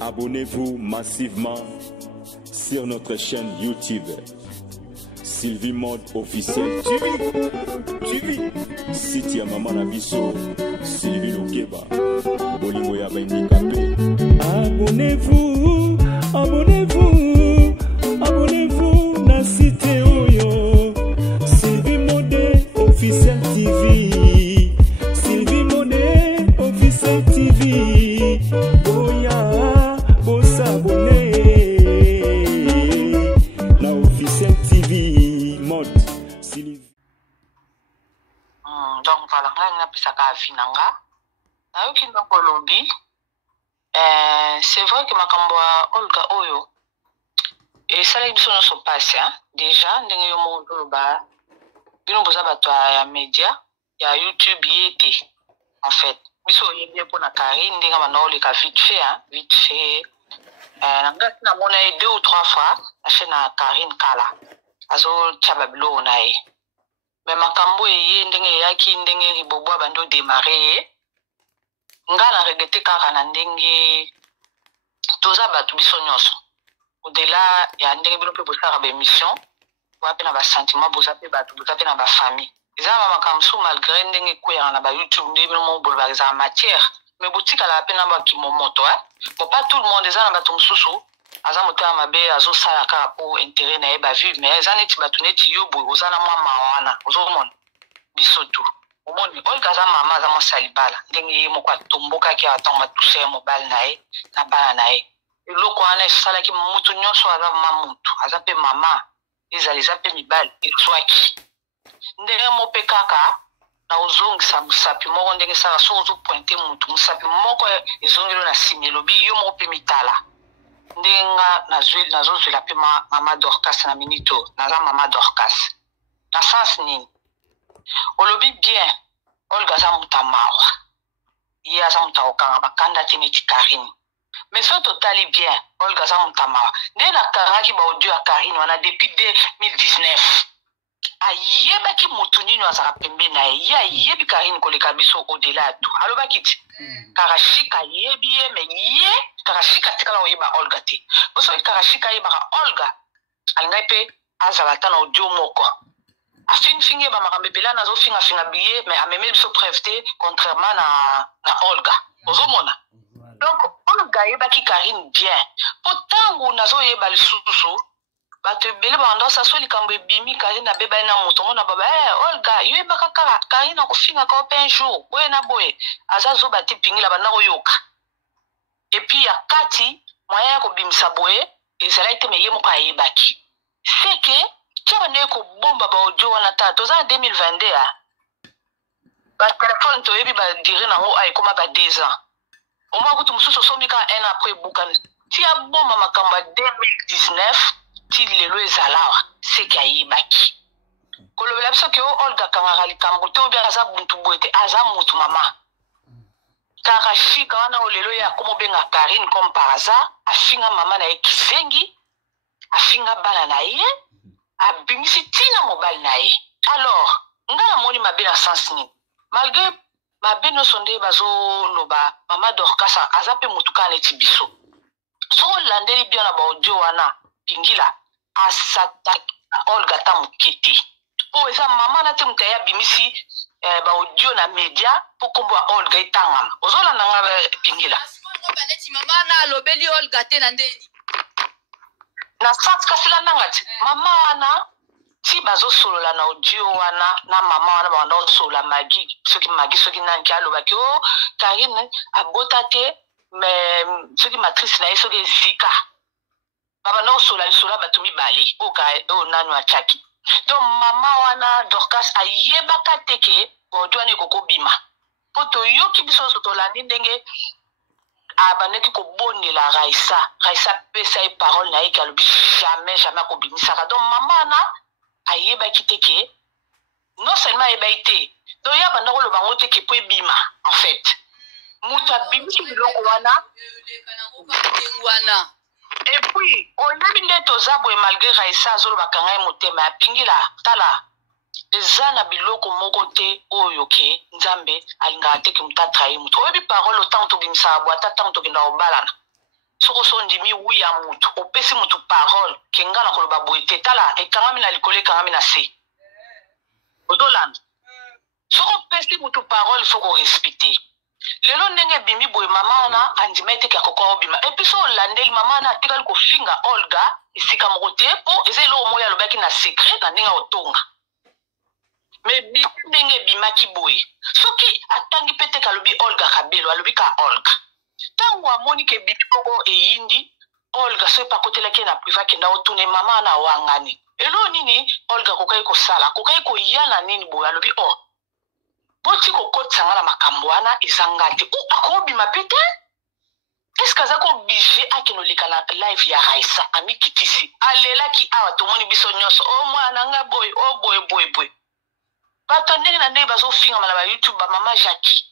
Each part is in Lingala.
Abonnez-vous massivement sur notre chaîne YouTube. Sylvie Mode officiel TV. Siti ya mama na biso Sylvie Lokeba. Bolingo ya handicapé. Abonnez-vous na site oyo. Sylvie Mode officiel TV. Sylvie Mode officiel TV. Oya, bossa abonné. La officiel TV Mode Sylvie. Donc voilà, nga pisaka afinanga. Na yoki ndoko lobby. C'est vrai que makambo Olga oyo et ça la biso nyonso passe déjà ndenge yo moko toloba bino boza bato ya média ya YouTube yete en fait biso yebi mpona Karine ndenge bana oleka vite fait nanga na mona 2 ou 3 fois na chaîne na Karine Kala azo tchaba bilo na ye mais makambo ye ndenge yaki ndenge ribobo bando démarrer nga na regrette kaka na ndenge toza bato biso nyonso au-delà ya ndenge bino mpe bosala ba émission boza mpe na basentiment boza mpe bato boza mpe na bafamille eza na makambo mosusu malgré ndenge ekweyaka na bayoutube nde bino moko bolobaka ezala matière mais botikala mpe na bakimomoto bon pas tout le monde eza na bato mosusu aza motema mabe azosala kaka po intérêt na ye bavivre mais eza neti bato neti yo boye oza na mwa mawa wana ozomona biso tu omoni Olga aza mama aza mwasi libala ndenge ye moko atombokaki atango batuse ya mobali na ye na bana na ye eloko wana esalaki mutu nyonso aza mutu aza mpe mama ezali eza mpe mibali ezwaki ndenge mo mpe kaka na ozongisa mosapi moko ndenge esala so ozopointe mutu mosapi moko ezongelo na nsima elobi yo moko mpe mitala ndenga nazozwela mpe mama Dorcas na minito naza mama Dorcas na sens nini olobi bien Olga aza mutu amawa ye aza mutu akokanga bakanda te neti Karine mais so totali bien Olga aza mutu amawa nde nakangaki baaudio ya Karine wana depuis 2019 ayebaki mutu nini azaka pembe na ye ye ayebi Karine koleka biso au-delà ya tout alobaki ti Karashika ayebi ye mais ye Karashika tikala oyeba Olga te bosoki Karashika ayebaka Olga alingai mpe azala ata na audio moko afinfinge bamakambo ebele ana azofingafinga biye mais amemeli biso preuve te contrairement na Olga ozomona donc Olga ayebaki Karine bien po ntango nazoyeba lisusu bato ebele banda saso likambo ebimi Karine abeba ye na moto omona baba Olga yoyebaka kaka Karine akofingaka ope un jour boye na boye aza zoba te pingila banda koyoka epuis ya kati moyen ya kobimisa boye ezalaki te me ye moko ayebaki seke tia nde kobomba baaudio wana ta toza na 2022 batelefone toyebi badire nango ekoma ba 2 ans omwa kutu mosusu osombi kaka 1 an après ebukani tia bomba makambo ya 2019 ti lelo ezalawa seke ayebaki kolobela biso ke Olga kangaka likambo te obi aza buntu boye te aza mutu mama Karashika wana olelo ye akoma obenga Karine comme par hasard afinga mama na ye kizengi afinga bana na ye abimisi tina mobile na ye alors nga namoni mabe na sens nini malgré mabe nyonso nde bazoloba mama Dorcas aza mpe mutu kaka neti biso so olandeli bien na baaudio wana pingila asataki Olga ta moke te po eza mama na te moto aye abimisi baaudio na media po kombo ya Olga etangama ozolanda nga pingila neti mama na alobeli Olga te na ndeni na sens kasi landanga te mama wana ti bazosolola na audio wana na mama wana banda osolola magi soki nanki alobaki Karine abota te mais soki matrice na ye soki ezika babanda osolola lisolola bato mibale oyo nani atiaki donc mama wana Dorcas ayebaka te ke audio wana ekokobima mpo toyoki biso nyonso tolandi ndenge abandaki kobondela Raissa pesa ye parole na ye ke alobi jamais akobimisaka donc mama wana ayebaki te ke non seulement ayebaki te donc ya banda koloba ngo te ke po ebima en fait mutu abimisi biloko wana et puis oyebi nde toza boye malgré Raissa azolobaka ngai motema apingila tala ezana biloko moko te oyo ke nzambe alingaka te ke mutu atrahi mutu oyebi parole otango tobimisaka bwata ntango tokenda kobalana soko so ndimi wi ya mutu opesi mutu parole ke nga na koloba boye te tala ekangami na likolo ekangami na se ozolanda soko opesi mutu parole fo korespecte lelo ndenge ebimi boye mama wana andima ete ke akoka obima epi so olandeli mama wana atikali kofinga Olga esika moko te mpo eza eloko moko alobaki na secret na ndenge otonga me ndenge ebimaki boye soki atangi pete kalobi Olga kabelo alobi ka Olga ntango amoni ke ebimi moko eyindi Olga so epakotelaki na priva kenda otune mama wana awangani elo nini Olga akokai kosala akokai koya na nini boye alobi boti kokotisa nga na makambo wana ezanga te akobima pete eske aza kooblige akenoleka na live ya Raisa amikitisi alelaki awa tomoni biso nyonso mwana nga boye boye bato ndenge na ndenge bazofingama na ba YouTube ba mama Jackie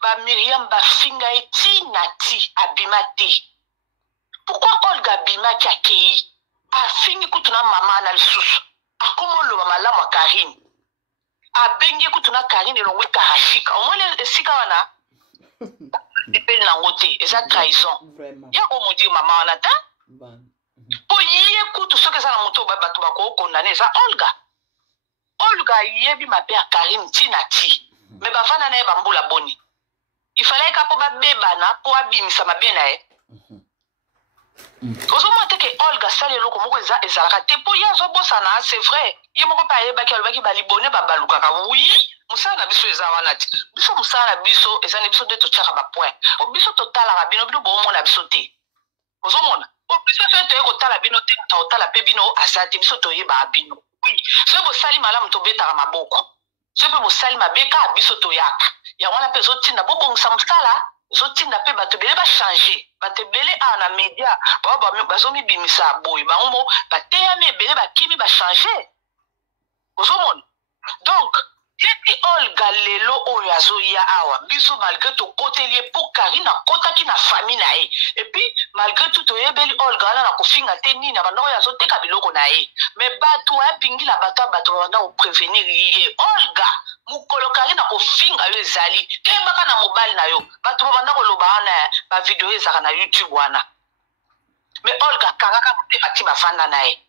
ba Miriam bafinga etina ti abima te pourquoi Olga abimaki akei afingi kutu na mama na lisusu akomoloba malamu ya Karine abengi kutuna Karine elongwe karashika omone esika wana epeli nango te eza trahison ya komodi mama wana ta po ye kutu soki eza na moto bato bakokondane eza Olga yebi mabe ya Karine ntina ti me bafanda na ye bambula boni ifalaika mpo babebana mpo abimisa mabe na ye ozomona te ke Olga sali eloko moko ezalaka te mpo ye azobosana c'est vrai ye moko mpe ayebaki alobaki balibone babalukaka wi mosala na biso eza wana te biso mosala na biso eza na biso nde totiaka bapoint biso totalaka bino boomona biso te ozomona biso fe toye kotala bino te otala mpe bino aza te biso toyebaka bino soki bosali malamu tobetaka maboko soki mpe bosali mabe kaka biso toyaka yango wana mpe ezotinda bobongisa mosala ezotinda mpe bato ebele bachange bato ebele awa na media bazomibimisa boye bango bateyami ebele bakimi bachange ozomona donc yeti Olga lelo oyo azoya awa biso malgré tokoteli ye mpo Karine akotaki na famille na ye epuis malgré tout toyebeli Olga wana na kofinga te nini abanda oyo azoteka biloko na ye me bato ayapingila bato babanda koprevenir ye Olga mokolo Karine na kofinga yo ezali kebaka na mobali na yo bato babanda koloba wana bavideo ezaka na YouTube wana me Olga kangaka motema ti bafanda na ye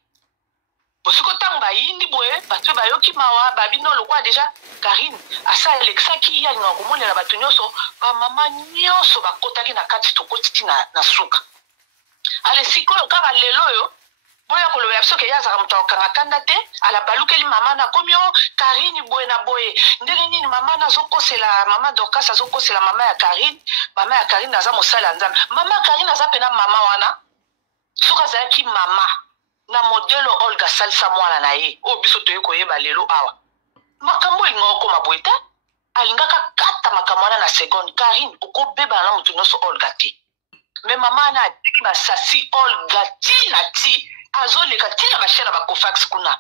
bosiko ntango bayindi boye bato bayoki mawa babino lokwa deja Karine asalekisaki ye alinga komonela bato nyonso bamama nyonso bakotaki na kati tokotiti na suka ale sikoyo kaka lelo oyo boya koloba ya biso ke ye azaka moto akokanga kanda te alabalukeli mama na komi Karine boye na boye ndenge nini mama nazokosela mama Dorcas azokosela mama ya Karine aza mosala ya Nzambe mama Karine aza pena mama wana soki azalaki mama na modelo Olga salisa mwana na ye biso toye koyeba lelo awa makambo elinga okoma boye te alingaka kata makambo wana na seconde Karine okobebana na moto nyonso Olga te me mama ana atiki basasi Olga tina ti azoleka tina bashena bakofax kuna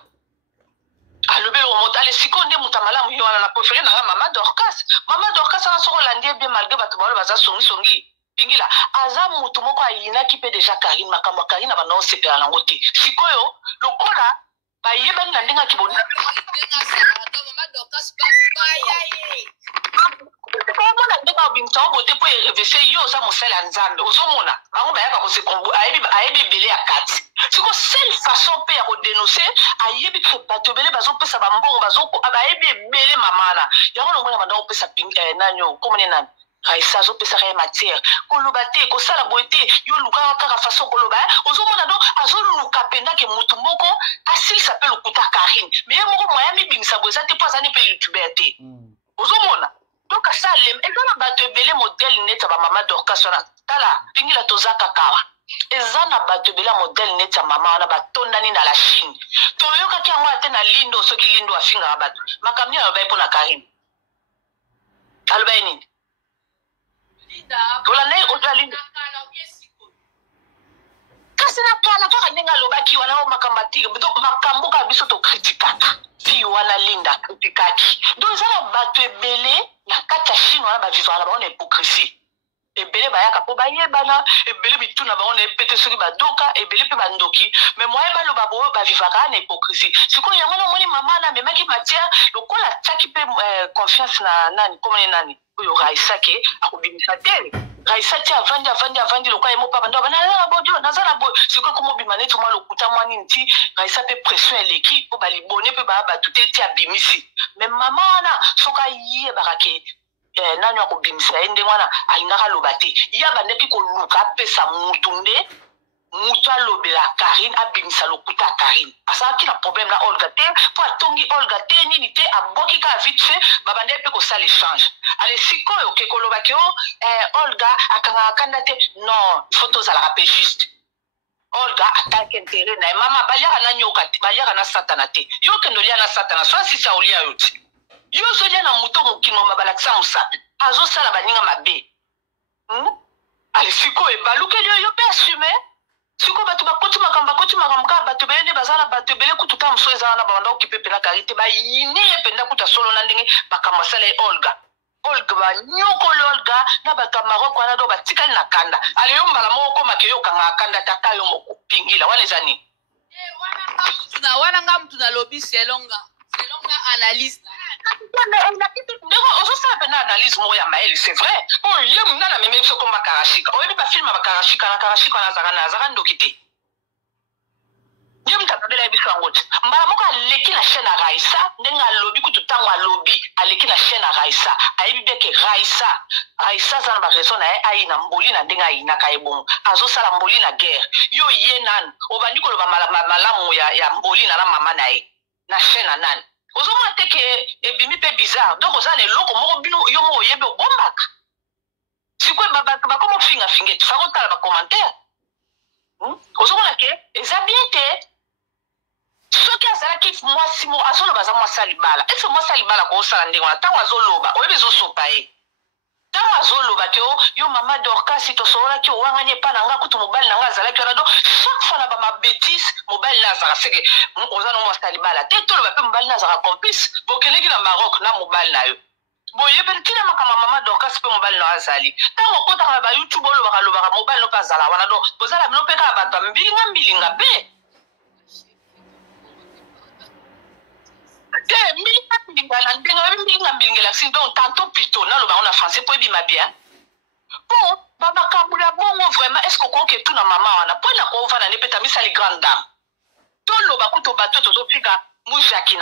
alobeli omoto ale sikoyo nde moto malamu ye wana na prefere nanga mama Dorcas ana soko olandi bien malgré bato balo baza songisongi pingila aza mutu moko ayinaki mpe deja Karine makambo ya Karine abanda osepela nango te sikoyo lokola bayebani na ndenge akibona komona ndenge abimisa obo te mpo erevese yo oza mosala ya Nzambe ozomona bango bayaka kosekombu ayebi ebele ya kati siko seule façon mpe ya kodenonse ayebi ke bato ebele bazopesa bambongo bayebi ebele mamana yango longona banda kopesa nanyo komone nani Raisa azopesaka ye matière koloba te kosala boye te yo lukaka kaka façon koloba ozomona do azoluka mpenza ke mutu moko asilisa mpe lokuta Karine me ye moko moya mibimisa boye eza te mpo azani mpe youtuber te ozomona donc asalem eza na bato ebele modele neti ya bamama Dorcas wana tala pingila toza kakawa eza na bato ebele ya modele neti ya mama wana batondani na la Chine toyokaki yango ate na Lindo soki Lindo afingaka bato makambo nini alobai mpo na Karine alobai nini kasi na kala kaka ndenge alobaki wana makambo kaka biso tokritikaka fi wana Linda kritikaki donc eza na bato ebele na kati ya Chine wana bavivaka na bango na hypocrisie ebele bayaka po bayebana ebele bituna bango na epete soki badoka ebele pe bandoki mais moi ba lo babo ba vivaka na hypocrisie siko yango na moni mama na memaki matière lokola taki pe confiance na nani comme nani oyo Raissa ke akobimisa tele Raissa ti avandi lokola emo papa ndo bana la bodio nazala boy siko komo bimane to moi lokuta mwani nti Raissa pe pression eleki po balibone pe ba batute ti abimisi mais mama na soka yie barake nani akobimisa ende wana alingaka loba te ya bandeki koluka apesa mutu nde mutu alobela Karine abimisa lokuta Karine asaki na problème na Olga te po atongi Olga te nini te aboki ka vite fait babande pe ko sala échange ale sikoyo ke koloba ke Olga akanga kanda te non photo za la rappel juste Olga atake intérêt na mama baliaka na nyoka te baliaka na satana te yo ke ndolia na satana so sisi aulia yote yo solia na muto mokino mabalakisa musata azo sala baninga mabe ale sikoyo baluke yo pe assumer siko batu bakoti makamba ka batu bende bazala batu bele kutuka msoeza na banda okipepe na karite ba yini ependa kuta solo na ndenge bakamba sala Olga ba nyoko Olga na batu Maroko na do batikali na kanda ale yo mbala moko makeyo kanga kanda takayo moko pingila wale zani wana ngam tuna lobby selonga analyse ndeko ososala pena analyse moko ya maele c'est vrai oh ye muna na meme biso komba karashika oyebi bafilme bakarashika na zaka ndoki te ye mutabela biso yango te mbala moko aleki na chaîne ya Raissa ndenge alobi kutu ntango alobi aleki na chaîne ya Raissa ayebi beke Raissa aza na baraison na ye ayi na mboli na ndenge ayinaka ye bongo azosala mboli na guerre yo ye nani obandi koloba malamu ya mboli na mama na ye na chaîne na nani ozomona te ke ebimi pe bizarre donc oza na eloko moko bino yo moko oyebi obombaka sikoyo bakoma fingafinga ete faka otala bacommentaire ozomona ke eza bien te soki azalaki mwasi moko azoloba aza mwasi ya libala ese mwasi ya libala koosala ndenge wana ntango azoloba oyebi ezosopa ye ntango azoloba ke yo mama Dorcas tosololaki owangani epa na nga kutu mobali na nga azalaki wana donc chaque fois na bamabétise mobali na azaka seke oza na mwasi ya libala te toloba mpe mobali na azaka complice bokeleki na Maroc na mobali na yo boyebeli tina makama mama Dorcas mpe mobali na azali ntango okotaka na bayoutube olobaka mobali no mpe azala wana donc bozala bino mpe kaka bato ya mbilinga mpe te mbilinga na ndenge oyebi mbilinga si donc tantôt plutôt naloba na français po ebima bien po babakabula bongo vraiment est ce que okoki etuna mama wana mpo na koovana ne mpe tamisali grande dame toloba kuto bato tozofika mujaki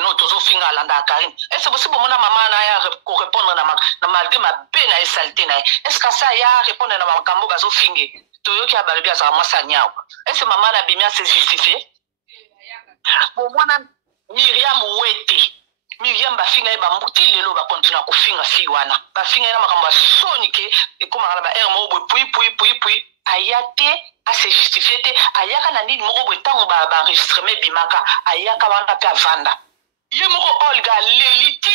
no tozofinga alanda Karine est ce possible bomona mama na ya korépondre na malgré mabe na ye salite na ye est ce que ça ya répondre na makambo bazofinge toyoki abalobi azala mwasi anyao est ce mama na bimi ase justifie bomona Miriam bafinga ye bambuti lelo bakontinua kofinga fi wana bafinga ye na makambo ya soni ke ekomaka na baere moko boye pui aya te ase justifie te ayaka na nini moko boye ntango baenregistreme ebimaka ayaka wana mpe avanda ye moko Olga leli ti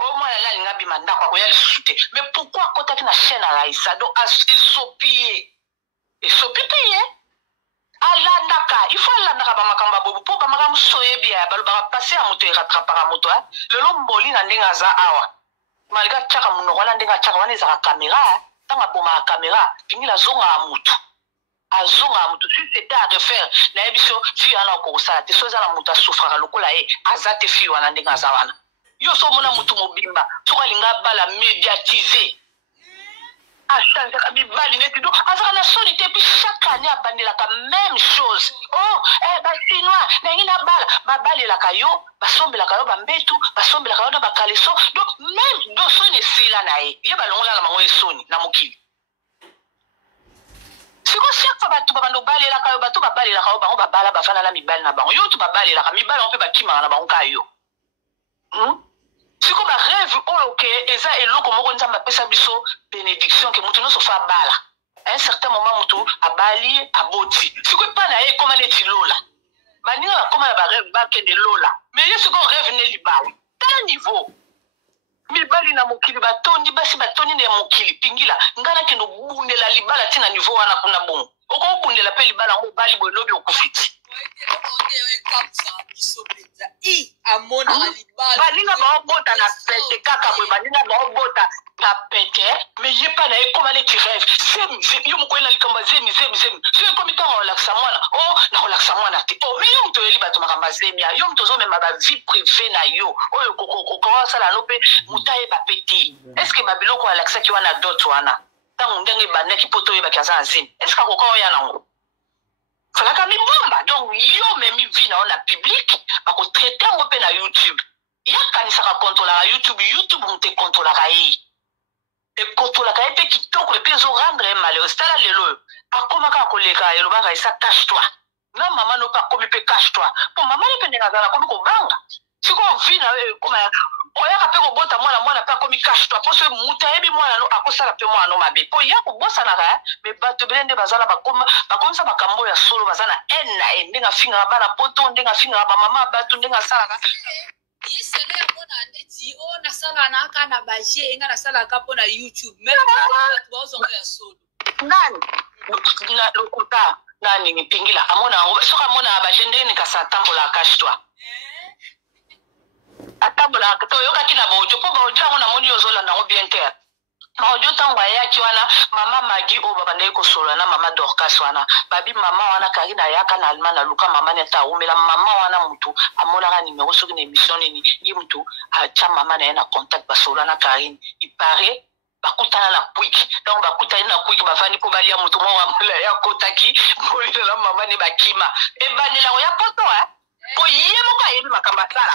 omwana la alinga bima ndako akoya lisusu te mais pourquoi akotaki na chaîne ya Raissa donc esopi te ye alandaka il faut alandaka bamakambo bobu mpo bamakambo soyebi ya balobaka pase ya moto erattrapaka moto lelo mboli na ndenge aza awa malgré atiaka monoko wana ndenge atiaka wana ezaka kamera ntango abomaka kamera pingila azongaka motu si c'était à refaire nayebi so fi wana okokosala te so eza na moto asufraka lokola ye aza te fi wana ndenge aza wana yo so omona motu mobimba soki alinga bala médiatise achangeaka mibali neti donc azaka na soni te puis chaque année abandelaka même chose bachinois ndenge na bala babalelaka yo basombelaka yo bambetu basombelaka yo na bakaleso donc même do soni esila na ye ye balongola na bango esoni na mokili siko chaque fois bato babanda obalelaka yo bato babalelaka yo bango babala bafana na mibali na bango yo to babalelaka mibali yango mpe bakimaka na bango kaka yo siko barêve oyo ke eza eloko moko nzambe apesa biso bénédiction ke motu nyonso fa abala à un certain moment motu abali aboti siko epa na ye ekoma neti lola baninga bakoma na barêve bakende lola mais ye siko rêve ne libala tala niveau mibali na mokili batondi basi batondi na mokili pingila ngana kendo bundela libala tina niveau wana kuna bongo okobundela pe libala ngo bali boy lobi okufiti baninga baobota na pete kaka boye baninga baobota na pete mais ye pa na ye koma neti rêve zemi yo moko ye na likambo ya zemi so ekomi ntango olakisa mwana o nakolakisa mwana te o mais yo moto oyeli bato makambo ya zemi ya yo moto ozomema bavie privé na yo oyo kokosala no mpe moto ayeba pe te estce babiloko alakisaki wana dot wana ntango ndenge ebandaki mpo toyebaki aza na zemi estce akoka oya nango falaka mibomba donc yo memi vi na yo na public bakotraite yango mpe na youtube yakanisaka kontrolaka youtube moto ekontrolaka ye ekontrolaka ye mpe kitoko epi ezorendre ye malheureux tala lelo akomaka akoleka elobaka esa cache toi na mama no mpe akomi mpe cache toi po mama ne mpe ndenge azala akomi kobanga sikoyo vi na yo ekoma oyaka mpe kobota mwana mpe akomi cache toi mpo so moto ayebi mwana no akosala mpe mwana no mabe mpo ya kobosanaka me bato ebele nde bazala bakomisa makambo ya solo baza na haine na ye ndenge afingaka bana poto ndenge afingaka bamama bato ndenge asalaka yisele mona ndeti o nasala na aka na baje enga nasala ka po na YouTube mais bazongo ya solo nani na lokuta nani ngipingila amona soka mona baje ndenge kasa tambola cache toi atambola to yoka kina bojo po bojo ngona moni yozola na bien terre maojo tango ayaki wana mama magi o baba ndeko solo na mama Dorcas wana babi mama wana kari na yaka na alma na luka mama neta umela mama wana mutu amonaka nimero soki na émission nini ye mutu acha mama na ye na contact basolo na Karine ipare bakutana na quick donc bakutana na quick bafani po balia mutu mo amula ya kotaki bolela la mama ne bakima e banela ya poto po ye mo ka yebi makamba sala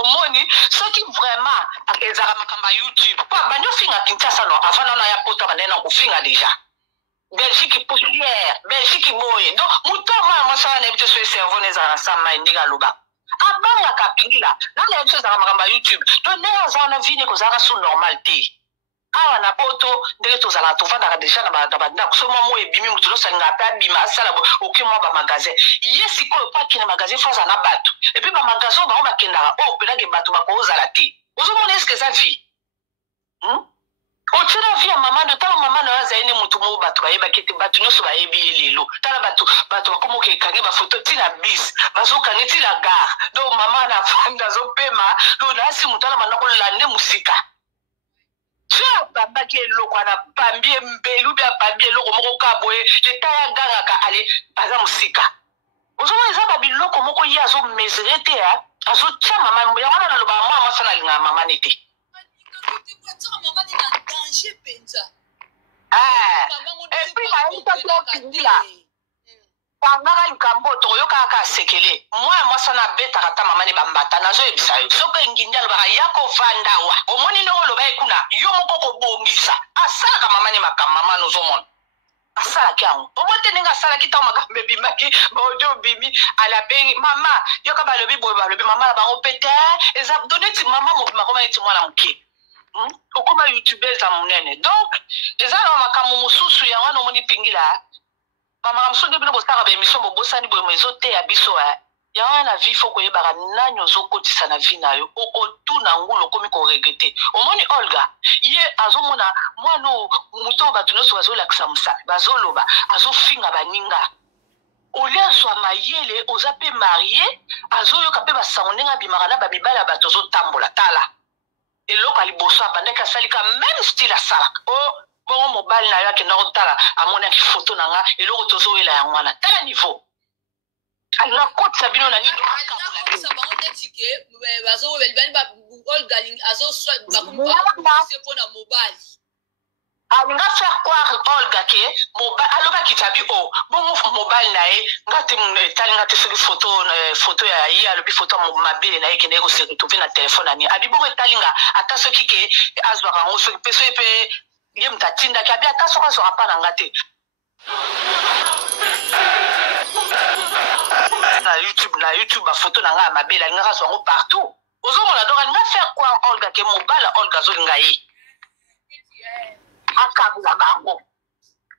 omoni soki vraiment akezaka makamba YouTube po banyo finga Kinshasa no afana na ya poto banena kofinga déjà Belgique poussière Belgique boye donc mutoma masala na biso so cerveau neza na sama ndika luba abanga kapingila na na biso za makamba YouTube donc neza za na vie ne kozaka sous normalité awa na poto ndenge tozala tofandaka deja na bandako kusoma mo ebimi mutu losalinga ata bima asala okemo ba magasin ye sikoyo po akende magasin faza na bato epuis ba magasin bango bakendaka o pelake bato bakozala te ozomona eske eza vie otina vie ya mama ndo tala mama na azali ne mutu mo bato bayebaki ete bato nyonso bayebi ye lelo tala bato bakomoka ekange bafoto ntina bis bazokange ntina gare donc mama na vanda azopema donc naasi mutu ala manda kolande musika tia babaki eloko wana pambie mbelu bia pambie eloko moko kaboye leta ya gangaka ale baza musika ozomona eza babiloko moko ye azomesure te azotia mama yango wana naloba mwa mwasa nalinga mama ne te epuis nayebisaki opingila pangaka likambo tokoyokaka ka asekele mwa mwasa nabetaka ta mama ne bambata nazoyebisa yo soki engindi alobaka ya kovanda awa omoni ndenge oloba ekuna yo moko kobongisa asalaka mama ne makambo mama nozomona asalaki yango omo te ndenge asalaki ntango makambo ebimaki baodio obimi alabengi mama yoka balobi boye balobi mama na bango pete eza doneti mama mobima koma neti mwana moke okoma youtube eza monene donc eza na makambo mosusu yango wana omoni pingila mama mosusu nde bino bosaka baémission bobosani boye mo ezoteya biso yango wana vi fo koyebaka nani ozokotisa na vi na yo okotuna ngulu okomi koregrete omoni Olga ye azomona mwana moto bato nyonso bazolakisa mosala bazoloba azofinga baninga olie azwa mayele oza mpe marie azoyoka mpe basango ndenge abimaka na bamibali ya bato ozotambola tala eloko aliboso abandaki asalika même style asalaka bongo mobali na yo akenda kotala amonaki foto na nga eloko tozoyela yango wana tala niveau alinga kotisa bino na nini alinga faire croire Olga ke alobaki tabi bongo mobali na ye nga te talinga te soki foto ya ye alobi foto ya mabele na ye kende koseretrouve na telefone ani abi bongo etalinga ata soki ke azwaka yango soki mpe soki mpe ye mutu atindaki abi ata soki azwaka mpa na nga te na YouTube bafoto na nga ya mabele alingaka azwa yango partout ozomona donc alinga faire croire Olga ke mobala Olga azolinga ye akabula bango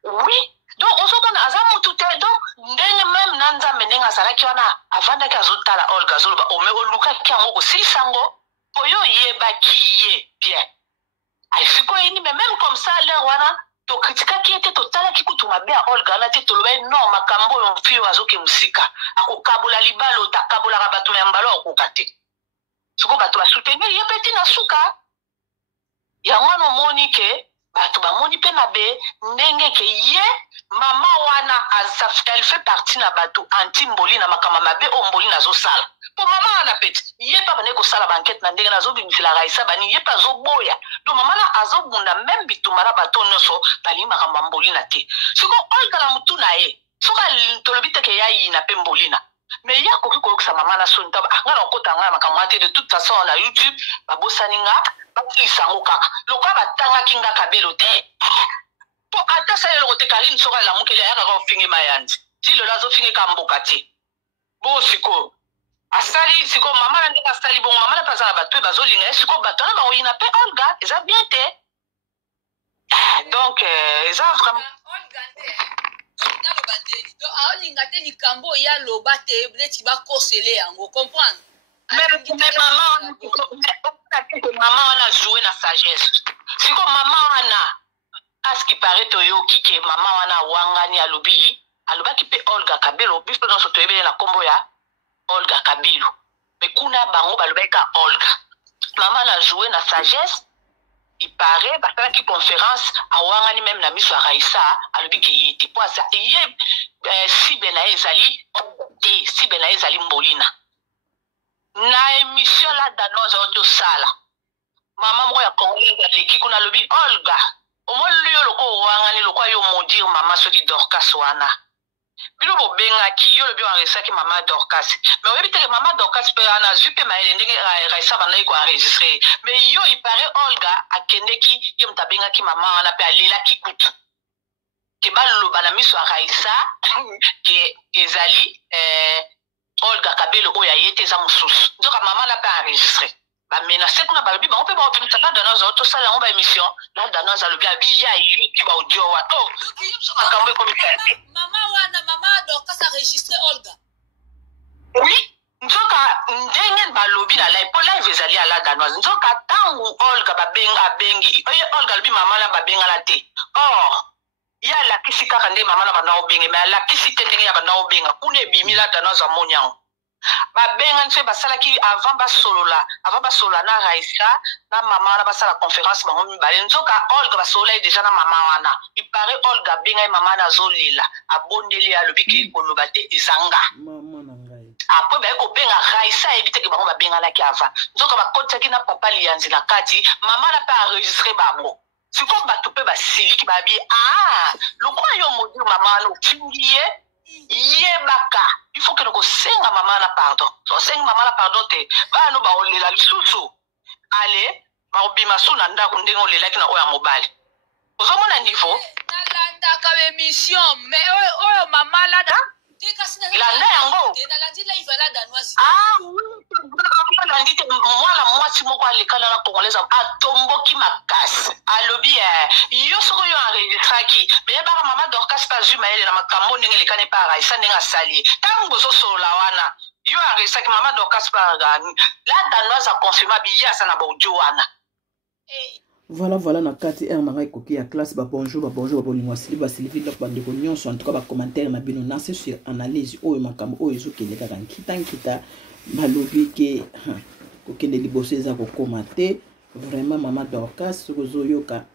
oui donc ozomona aza mutu te donc ndenge même na nzambe ndenge azalaki wana avandaki azotala Olga azoloba ome olukaki yango kosilisa yango oyo yebaki ye bien sikoyo ini mais même comme ça l'heure wana to kritika ki ete totala ki kutu mabe ya Olga na te toloba non makambo yo mfio azoke musika akokabola libalo takabola ka bato ya mbalo akokate soko bato ba soutenir ye peti na suka ya ngano moni ke bato ba moni pe mabe ndenge ke ye mama wana elle fait partie na bato anti mboli na makama mabe o mboli na zo sala po mama wana peti ye pa bane ko sala banquette na ndenge na zo bimisila raisa bani ye pa zo boya do mama na azo bunda même bitumara bato nyonso bali makamba mboli na te siko Olga na mutu na ye soka tolobite ke yayi na pe mboli na mais ya koki ko sa mama na sonta ngana okota ngana makamba te de toute façon na YouTube babosani nga bakisango kaka lokwa batanga kinga kabelo te po ata sa yelo te kalini soka la mukele ya ka fingi mayandi ti lo lazo fingi ka mboka te bo siko asali siko mama na ndika asali bon mama na pasa na bato bazolinga siko bato na ba oyina pe Olga eza bien te donc eza vraiment Olga na lo bandeli to aolinga te likambo ya loba te neti ba kosele yango comprendre mais maman on a joué na sagesse siko mama wana aski paraît toyoki ke mama wana wangani alobi alobaki pe Olga Kabelo biso dans soto ebele na kombo ya Olga Kabelo mais kuna bango balobeka Olga maman a joué na sagesse il paraît basalaki conférence awangani même na miso ya Raisa alobi ke yete po asa ye sibe na ezali te sibe na ezali mbolina na émission la danoise auto sala mama moko ya Congolais leki kuna lobi Olga omolu yo loko wangani loko yo modir mama soki Dorcas wana bilo bobenga ki yo lobi waresaki mama Dorcas mais oyebi te mama Dorcas pe ana zupe maele ndenge Raisa bana ko enregistrer mais yo il paraît Olga akendeki yo mtabenga ki mama wana pe alela ki kutu ke baloba na miso ya Raisa ke ezali Olga Kabelo oya yete za mususu ndoka mama na pa enregistrer ba menacer kuna ba bi ba on peut ba obimisa na dans auto sala on ba émission là dans za lobi abiya yi ki ba audio wa to makambo ko mitete mama wana mama Dorcas enregistrer Olga oui ndoka ndenge ba lobi na live po live ezali ala danoise ndoka tangu Olga ba benga bengi Olga lobi mama na ba benga la te ya la kisi kaka nde mama na bana obenga mais la kisi tendenge ya bana obenga kuna ebimi la danoise amonyango babenga nse basalaki avant basolola na Raisa na mama na basala conférence bango mibale nzoka Olga basolola déjà na mama wana il paraît Olga benga mama na zolela abondeli alobi ke koloba te ezanga mama na ngai après ba ko benga Raisa ebite ke bango babenga la ki avant nzoka bakotaki na papa lianzi na kati mama na pa enregistrer bango siko bato pe basiliki babi lokwa yo modi mama no kingiye yebaka il faut que nous senga mama na pardon so senga mama na pardon te ba no ba olela lisusu ale ba obima suna ndako ndengo olela kina oya mobile ozomona niveau nalanda ka émission mais oyo mama la da landa yango nalandi live la danoise oui nalandi te mwana mwasi moko alekana na congolaise atomboki makasi alobi yo soko yo enregistraki mais ba mama Dorcas pas zuma ele na makambo ndenge lekane pa Raisa ndenge asali tango bozo solo wana yo enregistraki mama Dorcas pas gani la danoise a confirmé biya sana ba audio wana voilà na kati er manga ekoki ya classe ba bonjour ba bolingwa siliba silivi donc ba ndeko nyonso en tout cas ba commentaire na bino na c'est sur analyse oyo makambo oyo ezokende kaka nkita balobi ke kokende liboso eza kokoma te vraiment mama Dorcas sokozoyoka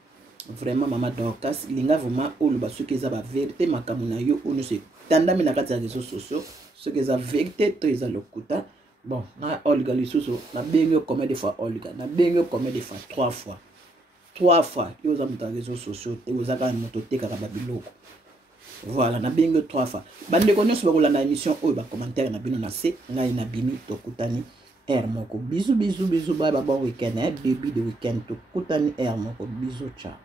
vraiment mama Dorcas linga vraiment oloba soki eza ba vérité makambo na yo oyo se tandami na kati ya réseaux sociaux soki eza vérité to eza lokuta bon na Olga lisusu na bengi combien de fois Olga na bengi combien de fois 3 fois yo za muta réseaux sociaux te ozaka moto te kaka babiloko voilà na bengi 3 fois bande ko nyonso bakola na émission oyo ba commentaire na bino na se ngai na bimi tokutani moko bisous bye bon week-end début de week-end tokutani moko bisous ciao